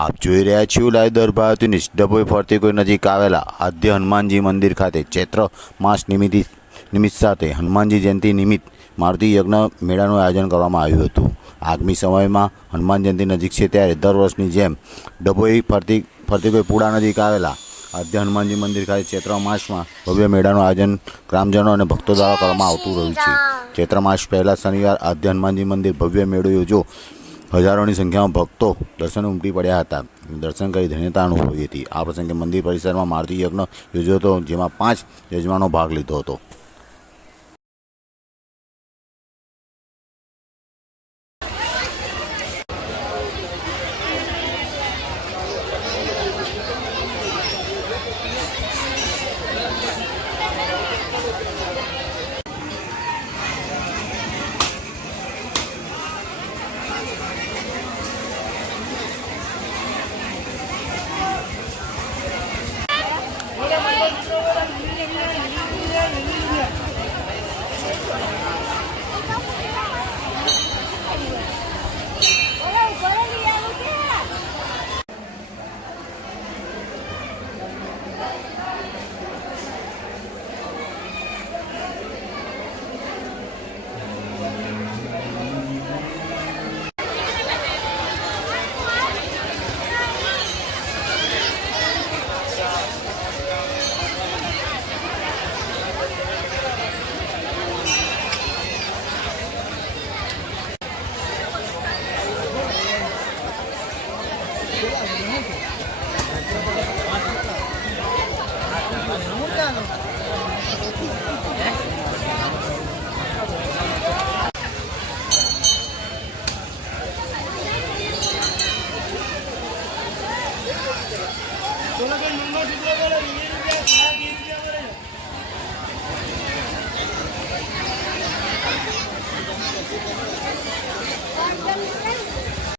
આપ જોઈ રહ્યા છો લાઈવ દર ભારતી ન્યૂઝ। ડભોઈ ફરતી કોઈ નજીક આવેલા આદ્ય હનુમાનજી મંદિર ખાતે ચૈત્ર માસ નિમિત્ત સાથે હનુમાનજી જયંતિ નિમિત્ત મારુતિ યજ્ઞ મેળાનું આયોજન કરવામાં આવ્યું હતું। આગામી સમયમાં હનુમાન જયંતિ નજીક છે ત્યારે દર વર્ષની જેમ ડભોઈ ફરતી કોઈ પુડા નજીક આવેલા આદ્ય હનુમાનજી મંદિર ખાતે ચૈત્ર માસમાં ભવ્ય મેળાનું આયોજન ગ્રામજનો અને ભક્તો દ્વારા કરવામાં આવતું રહ્યું છે। ચૈત્ર માસ પહેલા શનિવાર આદ્ય હનુમાનજી મંદિર ભવ્ય મેળો યોજો હજારોની સંખ્યામાં ભક્તો દર્શને ઉમટી પડ્યા હતા। દર્શન કરી ધન્યતા અનુભવી હતી। આ પ્રસંગે મંદિર પરિસરમાં મારુતિ યજ્ઞ યોજ્યો હતો, જેમાં 5 યજમાનો ભાગ લીધો હતો। Solo que el mundo se